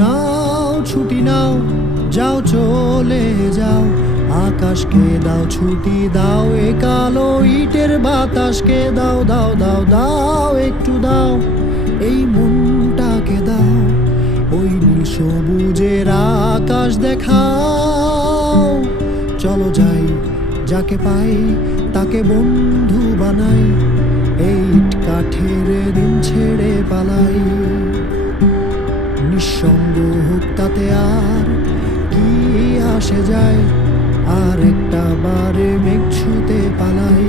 নাও ছুটি নাও, যাও চলে যাও, আকাশকে দাও ছুটি দাও, এ কালো ইটের বাতাসকে দাও দাও দাও দাও একটু দাও, এই মনটাকে দাও, ওই নীল সবুজের আকাশ দেখাও। চলো যাই, যাকে পাই তাকে বন্ধু বানাই, এই ইট কাঠের দিন ছেড়ে পালাই। নিঃসঙ্গ হোক তাতে আর কি আসে যায়, আর একটা বারে মেঘ ছুঁতে পালাই।